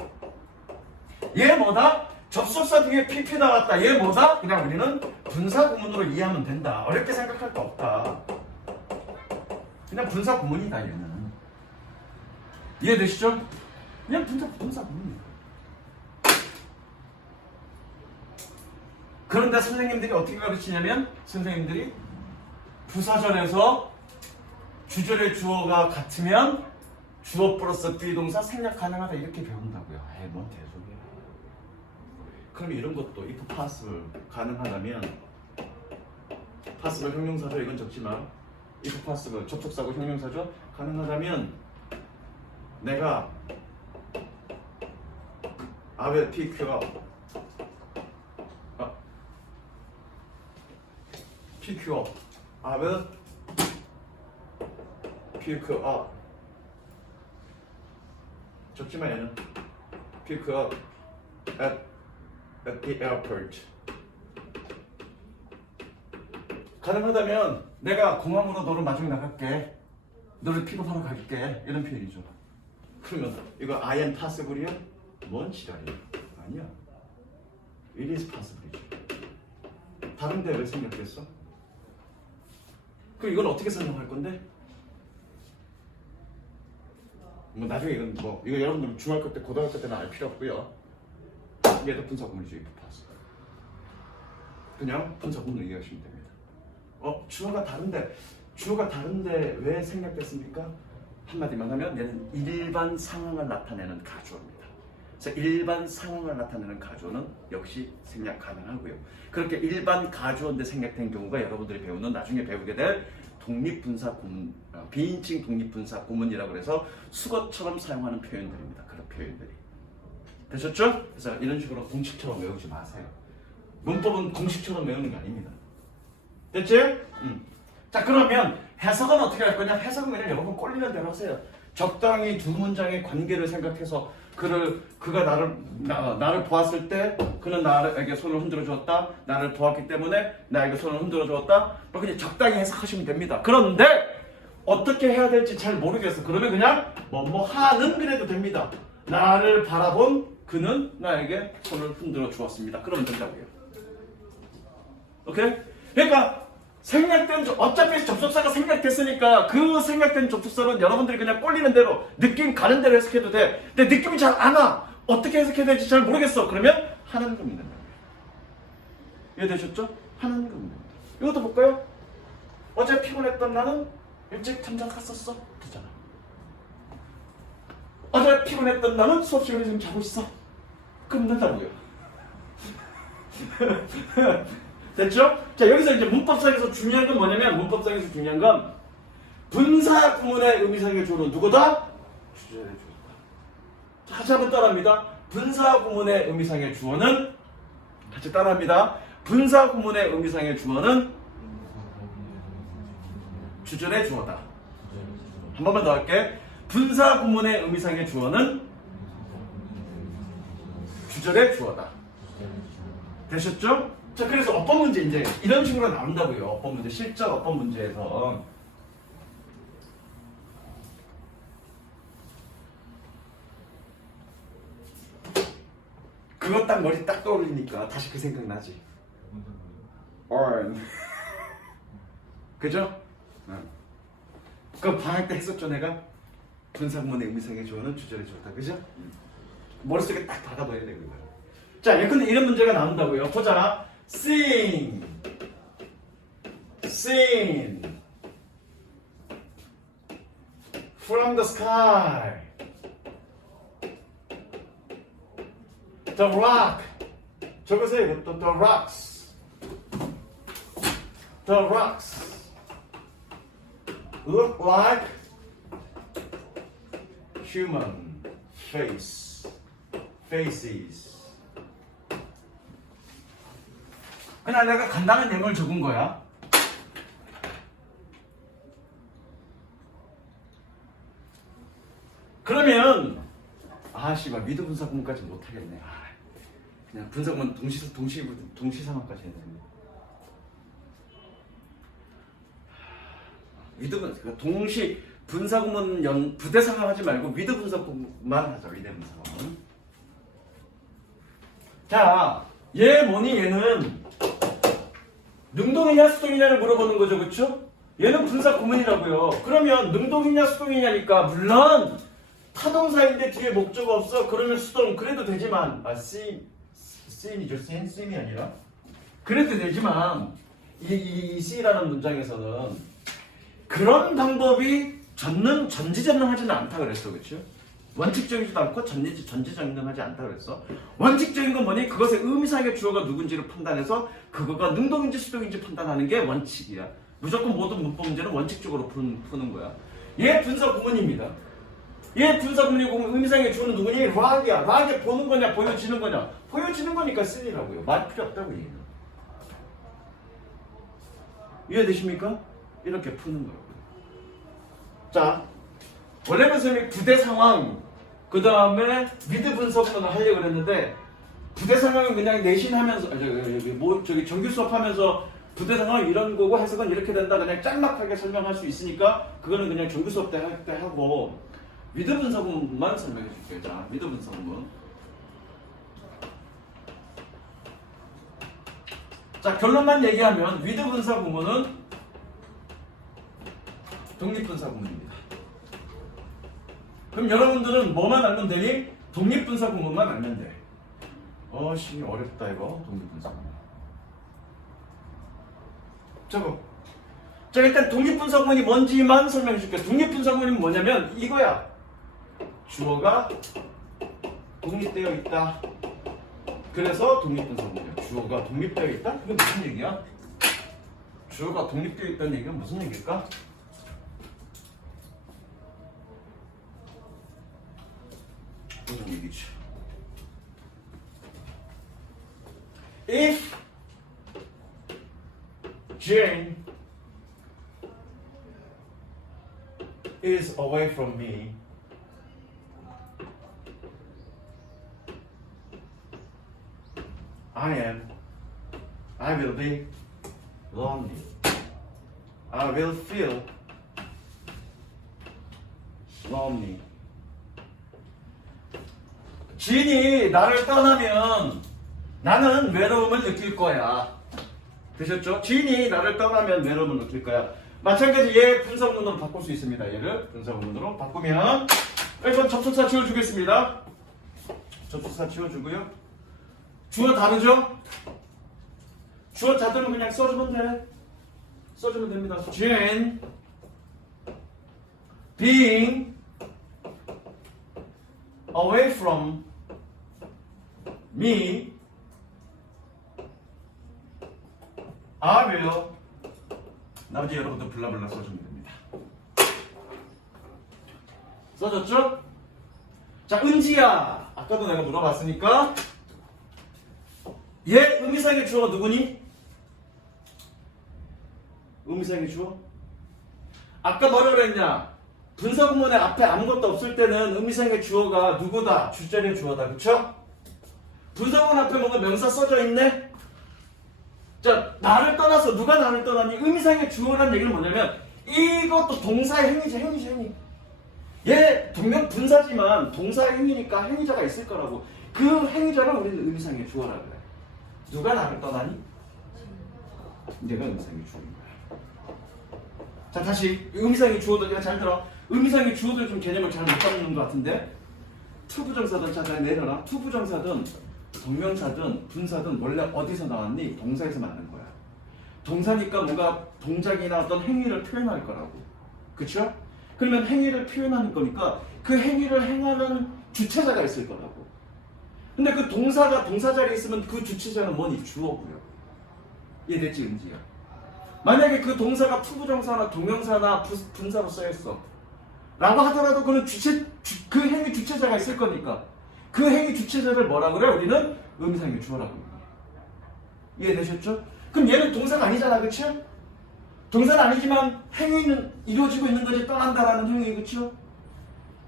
얘 뭐다? 접속사 뒤에 pp 나왔다. 얘 뭐다? 그냥 우리는 분사 구문으로 이해하면 된다. 어렵게 생각할 거 없다. 그냥 분사 구문이다 얘는. 이해되시죠? 그냥 분사 구문이다. 그런데 선생님들이 어떻게 가르치냐면 선생님들이 부사절에서 주절의 주어가 같으면 주어 플러스 비동사 생략 가능하다 이렇게 배운다고요. 에이 뭔 대소리야. 그럼 이런 것도 if possible 가능하다면 possible 형용사죠. 이건 적지만 if possible 접속사고 형용사죠. 가능하다면 내가 I will pick you up pick you up I will pick you up 적지만 얘는 pick up at the airport 가능하다면 내가 공항으로 너를 마중에 나갈게 너를 픽업하러 갈게 이런 표현이죠. 그러면 이거 I am possible이요? 뭔 지랄이야. 아니야. It is possible이죠. 다른데 왜 생략됐어? 그럼 이건 어떻게 설명할 건데? 뭐 나중에 이건 이거 여러분들 중학교 때 고등학교 때는 알 필요 없고요. 얘도 분사구문이죠. if possible. 그냥 분사구문으로 이해하시면 됩니다. 주어가 다른데 왜 생략됐습니까? 한마디만 하면 얘는 일반 상황을 나타내는 가주어입니다. 그래서 일반 상황을 나타내는 가주어는 역시 생략 가능하고요. 그렇게 일반 가주어인데 생략된 경우가 여러분들이 배우는 나중에 배우게 될 독립분사 구문, 비인칭 독립분사 구문이라고 해서 수거처럼 사용하는 표현들입니다. 그런 표현들이. 되셨죠? 그래서 이런 식으로 공식처럼 외우지 마세요. 문법은 공식처럼 외우는 게 아닙니다. 됐지? 자 그러면 해석은 어떻게 할 거냐? 해석은 그냥 여러분 꼴리는 대로 하세요. 적당히 두 문장의 관계를 생각해서 그가 나를 보았을 때 그는 나에게 손을 흔들어 주었다. 나를 보았기 때문에 나에게 손을 흔들어 주었다. 그냥 적당히 해석하시면 됩니다. 그런데 어떻게 해야 될지 잘 모르겠어. 그러면 그냥 뭐 하는 그래도 됩니다. 나를 바라본 그는 나에게 손을 흔들어 주었습니다. 그러면 된다고요. 오케이? 그러니까 어차피 접속사가 생략됐으니까 그 생략된 접속사는 여러분들이 그냥 꼴리는 대로 느낌 가는 대로 해석해도 돼. 근데 느낌이 잘 안 와. 어떻게 해석해야 될지 잘 모르겠어. 그러면 하나는 그러면 된다. 이해되셨죠? 하나는 그러면 된다. 이것도 볼까요? 어제 피곤했던 나는 일찍 잠잘 갔었어. 되잖아. 어제 피곤했던 나는 수업 시간에 지금 자고 있어. 그럼 된다고요. 됐죠? 자, 여기서 이제 문법상에서 중요한 건 뭐냐면, 문법상에서 중요한 건 분사 구문의 의미상의 주어는 누구다? 주절의 주어다. 자, 같이 한번 따라합니다. 분사 구문의 의미상의 주어는, 같이 따라합니다. 분사 구문의 의미상의 주어는 주절의 주어다. 한 번만 더 할게. 분사 구문의 의미상의 주어는 주절의 주어다. 되셨죠? 자, 그래서 어법 문제 이제 이런 식으로 나온다고요. 어법 문제, 실전 어법 문제에서. 그거 딱 머리 딱 떠올리니까 다시 그 생각 나지. 그죠? 그 방학 때 했었죠, 내가? 분사구문의 의미상의 주어는 주절의 주어다. 그죠? 머릿속에 딱 박아둬야 돼, 그거. 자, 근데 이런 문제가 나온다고요. 보자. Sing from the sky. The rock. 적으세요, 이것도. The rocks look like human faces. 그냥 내가 간단한 내용을 적은 거야. 그러면 씨발 미드 분사 구문까지 못 하겠네. 그냥 분사 구문 동시 상황까지 해야 되네. 위드 분 동시 분사 구문 부대 상황 하지 말고 위드 분사 구문만 하자. 위드 분사 구문. 자, 얘 뭐니? 얘는 능동이냐 수동이냐를 물어보는 거죠, 그렇죠? 얘는 분사 구문이라고요. 그러면 능동이냐 수동이냐니까 물론 타동사인데 뒤에 목적어 없어. 그러면 수동 그래도 되지만 씬이죠. 씬이 아니라 그래도 되지만 이 C라는 문장에서는 그런 방법이 전지전능하지는 않다 그랬어, 그렇죠? 원칙적이지도 않고 전지전능하지 않다 그랬어. 원칙적인 건 뭐니? 그것의 의미상의 주어가 누군지를 판단해서 그거가 능동인지 수동인지 판단하는 게 원칙이야. 무조건 모든 문법 문제는 원칙적으로 푸는 거야. 얘 분사 구문입니다. 얘 분사 구문이고 의미상의 주어는 누구니? 락이야. 락이 보는 거냐 보여지는 거냐? 보여지는 거니까 쓰리라고요. 말 필요 없다고 얘기해요. 이해되십니까? 이렇게 푸는 거라고요. 자, 원래는 선생님이 부대 상황, 그 다음에 미드 분석을 하려고 그랬는데 부대 상황은 그냥 내신하면서 정규 수업하면서 부대 상황 이런 거고 해석은 이렇게 된다 그냥 짤막하게 설명할 수 있으니까 그거는 그냥 정규 수업 때 할 때 하고 미드 분석만 설명해 줄게요. 자, 미드 분석은 자, 결론만 얘기하면 미드 분사 구문은 독립 분사 구문입니다. 그럼 여러분들은 뭐만 알면 되니? 독립 분사 구문만 알면 돼. 어렵다 이거. 독립 분사 구문. 저거. 자, 일단 독립 분사 구문이 뭔지만 설명해 줄게. 독립 분사 구문이 뭐냐면 이거야. 주어가 독립되어 있다. 그래서 독립 분사 구문이야. 주어가 독립되어 있다? 그게 무슨 얘기야? 주어가 독립되어 있다는 얘기가 무슨 얘기일까? 무슨 얘기죠? If Jane is away from me, I will be lonely. I will feel lonely. 진이 나를 떠나면 나는 외로움을 느낄 거야. 되셨죠? 지인이 나를 떠나면 외로움은 어떨 거야? 마찬가지 얘 분사구문으로 바꿀 수 있습니다. 얘를 분사구문으로 바꾸면 일단 접속사 지워주겠습니다. 접속사 지워주고요. 주어 다르죠? 주어 다르면 그냥 써주면 돼. 써주면 됩니다. Jane being away from me, I will. 나머지 여러분들 블라블라 써주면 됩니다. 써줬죠? 자, 은지야. 아까도 내가 물어봤으니까 얘 의미상의 주어가 누구니? 의미상의 주어? 아까 뭐라 그랬냐? 분사구문의 앞에 아무것도 없을 때는 의미상의 주어가 누구다? 주절의 주어다. 그쵸? 분사구문 앞에 뭔가 명사 써져 있네? 자, 나를 떠나서 누가 나를 떠나니? 의미상의 주어라는 얘기는 뭐냐면 이것도 동사의 행위죠. 얘 분명 분사지만 동사의 행위니까 행위자가 있을 거라고. 그 행위자를 우리는 의미상의 주어라 그래. 누가 나를 떠나니? 내가 의미상의 주어인 거야. 자, 다시 의미상의 주어들 내가 잘 들어. 의미상의 주어들 좀 개념을 잘 못 잡는 것 같은데 투부정사든 자 내려라. 투부정사든 동명사든 분사든 원래 어디서 나왔니? 동사에서 맞는 거야. 동사니까 뭔가 동작이나 어떤 행위를 표현할 거라고. 그쵸? 그러면 행위를 표현하는 거니까 그 행위를 행하는 주체자가 있을 거라고. 근데 그 동사가 동사 자리에 있으면 그 주체자는 뭐니? 주어고요. 이해됐지, 은지야? 만약에 그 동사가 투부정사나 동명사나 분사로 써있어 라고 하더라도 그는 그 행위 주체자가 있을 거니까 그 행위 주체자를 뭐라 그래? 우리는 의미상의 주어라고 그래. 이해되셨죠? 그럼 얘는 동사가 아니잖아, 그쵸? 동사는 아니지만 행위는 이루어지고 있는 거지. 떠난다라는 행위, 그쵸?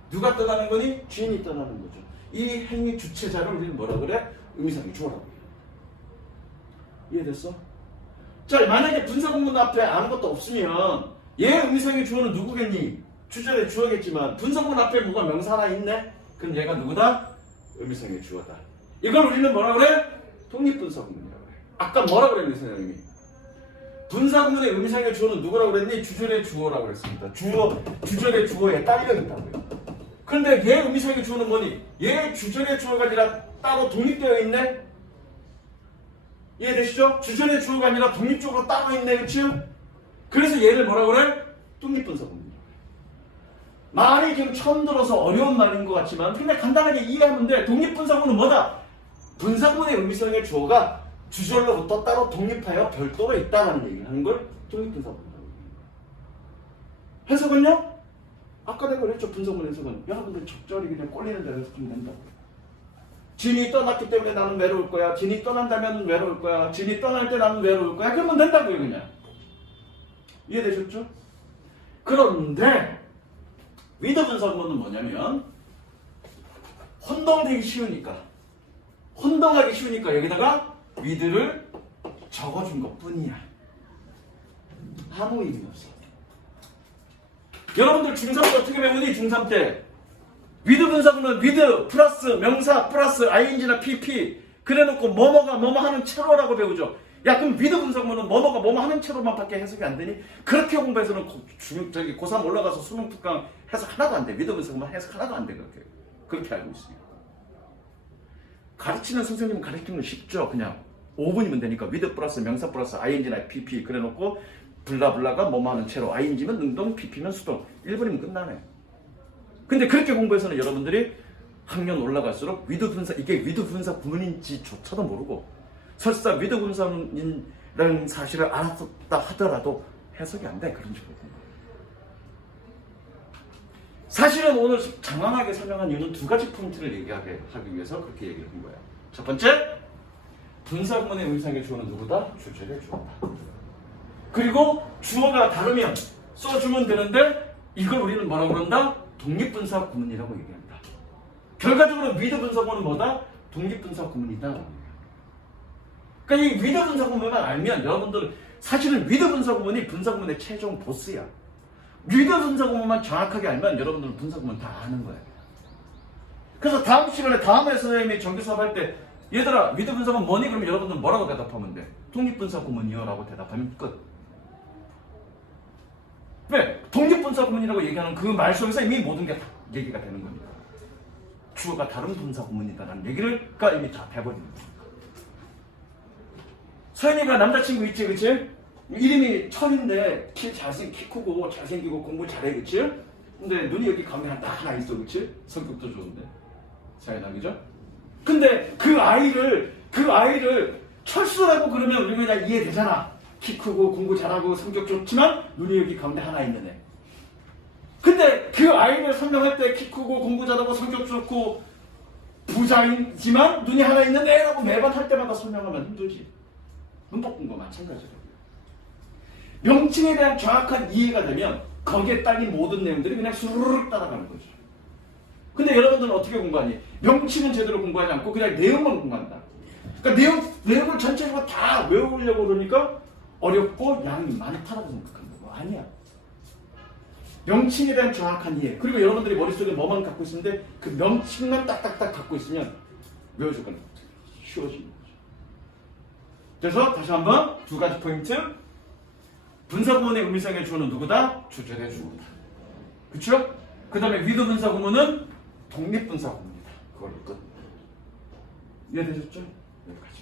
누가 떠나는 거니? 주인이 떠나는 거죠. 이 행위 주체자를 우리는 뭐라 그래? 의미상의 주어라고 해요. 이해됐어? 자, 만약에 분사구문 앞에 아무것도 없으면 얘 의미상의 주어는 누구겠니? 주절의 주어겠지만 분사구문 앞에 뭐가 명사 하나 있네? 그럼 얘가 누구다? 의미상의 주어다. 이걸 우리는 뭐라 그래? 독립분사구문이라고 그래. 아까 뭐라 그랬니, 선생님이? 분사구문의 의미상의 주어는 누구라고 그랬니? 주절의 주어라고 그랬습니다. 주절의 주어에 딸려 있다고요. 그런데 얘 의미상의 주어는 뭐니? 얘 주절의 주어가 아니라 따로 독립되어 있네? 이해되시죠? 주절의 주어가 아니라 독립적으로 따로 있네, 그치? 그래서 얘를 뭐라 그래? 독립분사구문이라고 그래. 말이 지금 처음 들어서 어려운 말인 것 같지만 그냥 간단하게 이해하면 돼. 독립분사구문은 뭐다? 분사구문의 의미상의 주어가 주절로부터 따로 독립하여 별도로 있다는 얘기를 하는 걸 독립분사구문이라고 해요. 해석은요? 아까 내가 그랬죠. 분사구문 해석은 여러분들 적절히 그냥 꼴리는 대로 해석하면 된다고. 진이 떠났기 때문에 나는 외로울 거야. 진이 떠난다면 외로울 거야. 진이 떠날 때 나는 외로울 거야. 그러면 된다고요, 그냥. 이해되셨죠? 그런데 위드 분사구문은 뭐냐면 혼동하기 쉬우니까 여기다가 위드를 적어준 것 뿐이야. 아무 의미 없어. 여러분들 중3 때 어떻게 배우니? 중3 때 위드 분사구문은 위드 플러스 명사 플러스 ing나 pp 그래놓고 뭐뭐가 뭐뭐 하는 채로라고 배우죠. 야, 그럼 위드 분사구문은 뭐뭐가 뭐뭐 하는 채로만 밖에 해석이 안 되니? 그렇게 공부해서는 고3 올라가서 수능 특강 해석 하나도 안 돼. 위드 분사구문 해석 하나도 안 돼. 그렇게 알고 있어요. 가르치는 선생님은 가르치는 건 쉽죠. 그냥 5분이면 되니까 위드 플러스 명사 플러스 ing나 pp 그래놓고 블라블라가 뭐뭐 하는 채로 ing면 능동 pp면 수동 1분이면 끝나네. 근데 그렇게 공부해서는 여러분들이 학년 올라갈수록 위드 분사, 이게 위드 분사 구문인지조차도 모르고 설사 위드 분사라는 사실을 알았다 하더라도 해석이 안 돼. 그런 식으로 공부. 사실은 오늘 장황하게 설명한 이유는 두 가지 포인트를 얘기하기 위해서 그렇게 얘기를 한 거예요. 첫 번째, 분사구문의 의미상의 주어는 누구다? 주절의 주어다. 그리고 주어가 다르면 써주면 되는데 이걸 우리는 뭐라고 그런다? 독립분사 구문이라고 얘기한다. 결과적으로 위드 분사구문은 뭐다? 독립분사 구문이다. 그러니까 이 위드 분사 구문만 알면 여러분들 사실은 위드 분사 구문이 분사 구문의 최종 보스야. 위드 분사 구문만 정확하게 알면 여러분들은 분사 구문 다 아는 거야. 그래서 다음 시간에 다음에 선생님이 정규 수업할 때 얘들아 위드 분사구문 뭐니? 그러면 여러분들 뭐라고 대답하면 돼? 독립분사구문이요 라고 대답하면 끝. 왜? 독립분사구문이라고 얘기하는 그 말 속에서 이미 모든 게 다 얘기가 되는 겁니다. 주어가 다른 분사구문이다라는 얘기가 이미 다 돼버립니다. 서현이가 남자친구 있지, 그치? 이름이 철인데 키 크고 잘생기고 공부 잘해, 그치? 근데 눈이 여기 가운데 하나 있어, 그치? 성격도 좋은데 서현아, 그죠? 근데 그 아이를 철수라고 그러면 우리 그냥 이해되잖아. 키 크고 공부 잘하고 성격 좋지만 눈이 여기 가운데 하나 있는 애. 근데 그 아이를 설명할 때 키 크고 공부 잘하고 성격 좋고 부자이지만 눈이 하나 있는 애라고 매번 할 때마다 설명하면 힘들지. 문법 공부 마찬가지로. 명칭에 대한 정확한 이해가 되면 거기에 딸린 모든 내용들이 그냥 수르륵 따라가는 거죠. 근데 여러분들은 어떻게 공부하니? 명칭은 제대로 공부하지 않고 그냥 내용만 공부한다. 그러니까 내용을 전체적으로 다 외우려고 그러니까 어렵고 양이 많다라고 생각하는 거 아니야. 명칭에 대한 정확한 이해. 그리고 여러분들이 머릿속에 뭐만 갖고 있는데 그 명칭만 딱딱딱 갖고 있으면 외워줄 건 쉬워지는 거죠. 그래서 다시 한번 두 가지 포인트. 분사구문의 의미상의 주어는 누구다? 주절의 주어다. 그쵸? 그 다음에 위드 분사구문은 독립분사구문이다. 그걸로 끝. 이해되셨죠? 여기까지.